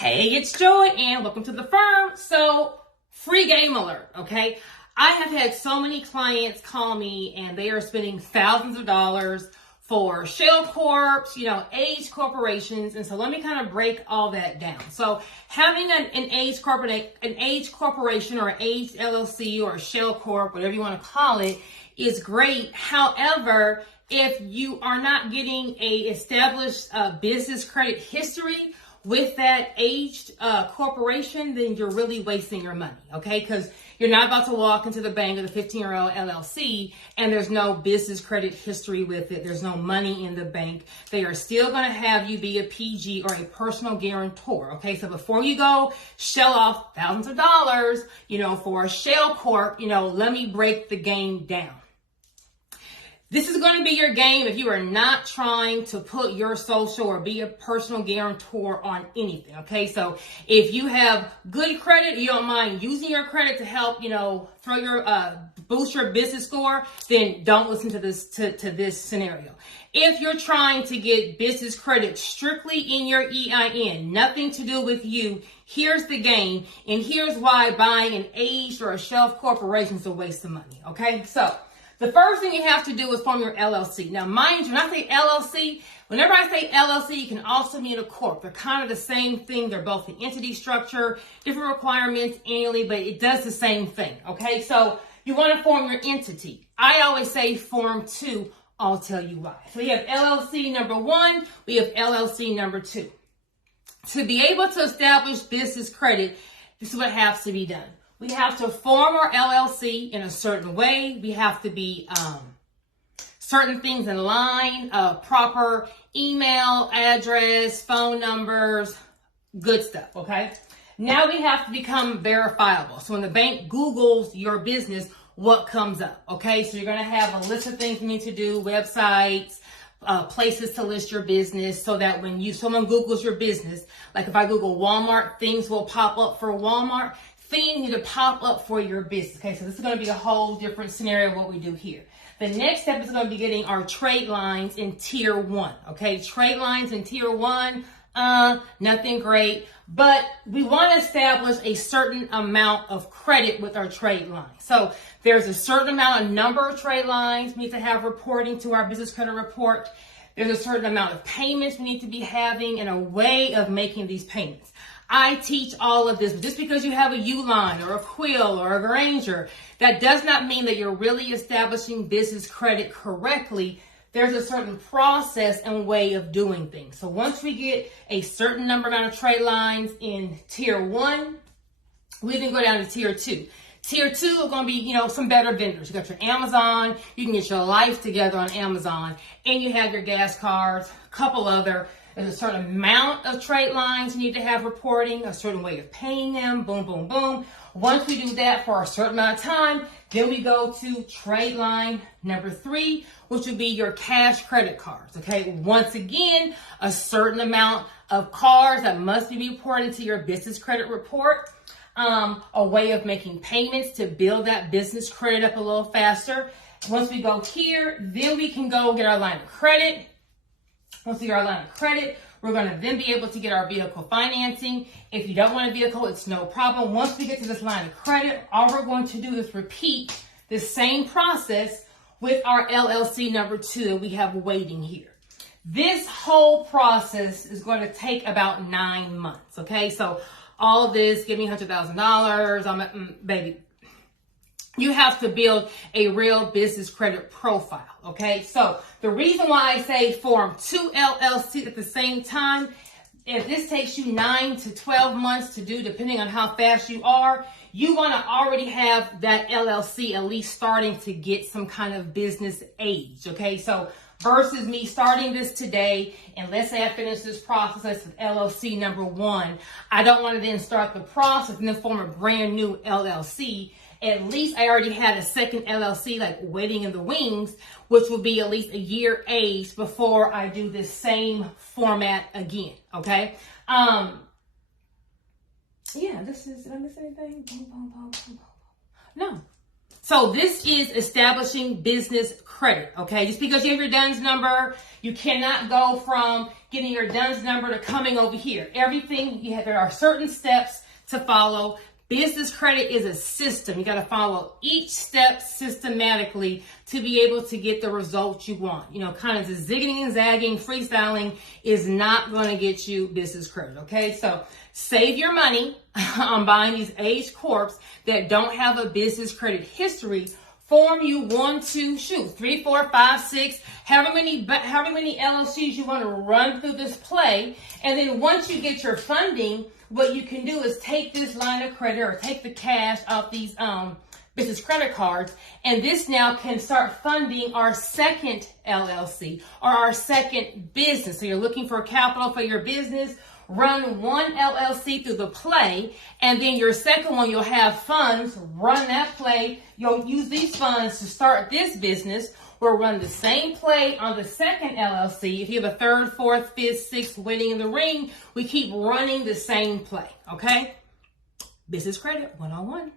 Hey, it's Joy and welcome to the firm. So, free game alert, okay? I have had so many clients call me and they are spending thousands of dollars for shell corps, age corporations. And so let me kind of break all that down. So having an age corporation or an age LLC or a shell corp, whatever you want to call it, is great. However, if you are not getting a established business credit history with that aged corporation, then you're really wasting your money, okay? Because you're not about to walk into the bank with a 15-year-old LLC and there's no business credit history with it. There's no money in the bank. They are still going to have you be a PG or a personal guarantor, okay? So before you go shell off thousands of dollars, for a shell corp, let me break the game down. This is going to be your game if you are not trying to put your social or be a personal guarantor on anything, okay? So if you have good credit, you don't mind using your credit to help, boost your business score, then don't listen to this scenario. If you're trying to get business credit strictly in your EIN, nothing to do with you, here's the game, and here's why buying an aged or a shelf corporation is a waste of money, okay? So the first thing you have to do is form your LLC. Now, mind you, when I say LLC, whenever I say LLC, you can also mean a corp. They're kind of the same thing. They're both the entity structure, different requirements annually, but it does the same thing, okay? So you want to form your entity. I always say form two. I'll tell you why. So we have LLC number one. We have LLC number two. To be able to establish business credit, this is what has to be done. We have to form our LLC in a certain way. We have to be certain things in line, proper email address, phone numbers, good stuff, okay? Now we have to become verifiable. So when the bank Googles your business, what comes up, okay? So you're gonna have a list of things you need to do, websites, places to list your business, so that when someone Googles your business, like if I Google Walmart, things will pop up for Walmart. Things need to pop up for your business. Okay, so this is going to be a whole different scenario of what we do here. The next step is going to be getting our trade lines in tier 1. Okay, trade lines in tier 1, nothing great, but we want to establish a certain amount of credit with our trade lines. So there's a certain amount of number of trade lines we need to have reporting to our business credit report. There's a certain amount of payments we need to be having and a way of making these payments. I teach all of this, but just because you have a Uline or a Quill or a Granger, that does not mean that you're really establishing business credit correctly. There's a certain process and way of doing things. So once we get a certain amount of trade lines in tier 1, we then go down to tier 2. Tier 2 are going to be, some better vendors. You got your Amazon, you can get your life together on Amazon, and you have your gas cards, a couple other. There's a certain amount of trade lines you need to have reporting, a certain way of paying them, boom, boom, boom. Once we do that for a certain amount of time, then we go to trade line number 3, which would be your cash credit cards, okay? Once again, a certain amount of cards that must be reported to your business credit report, a way of making payments to build that business credit up a little faster. Once we go here, then we can go get our line of credit. Once we get our line of credit, we're going to then be able to get our vehicle financing. If you don't want a vehicle, it's no problem. Once we get to this line of credit, all we're going to do is repeat the same process with our LLC number 2 that we have waiting here. This whole process is going to take about 9 months, okay? So all this, give me $100,000, baby. You have to build a real business credit profile, okay? So the reason why I say form 2 LLC at the same time, if this takes you 9 to 12 months to do, depending on how fast you are, you want to already have that LLC at least starting to get some kind of business age, okay? So versus me starting this today, and let's say I finish this process with LLC number 1, I don't want to then start the process and then form a brand new LLC. At least I already had a second LLC waiting in the wings, which will be at least a year age before I do this same format again, okay? Yeah, this is, did I miss anything? No. So this is establishing business credit, okay? Just because you have your DUNS number, you cannot go from getting your DUNS number to coming over here. Everything, there are certain steps to follow. Business credit is a system. You got to follow each step systematically to be able to get the results you want. Kind of just zigging and zagging, freestyling is not going to get you business credit, okay? So save your money on buying these aged corps that don't have a business credit history. Form you 1, 2, 3, 4, 5, 6, however many LLCs you want to run through this play. And then once you get your funding, what you can do is take this line of credit or take the cash off these business credit cards, and this now can start funding our second LLC or our second business. So you're looking for capital for your business, run one LLC through the play, and then your second one, you'll have funds, run that play. You'll use these funds to start this business. We'll run the same play on the second LLC. If you have a third, fourth, fifth, sixth winning in the ring, we keep running the same play, okay? Business credit 101.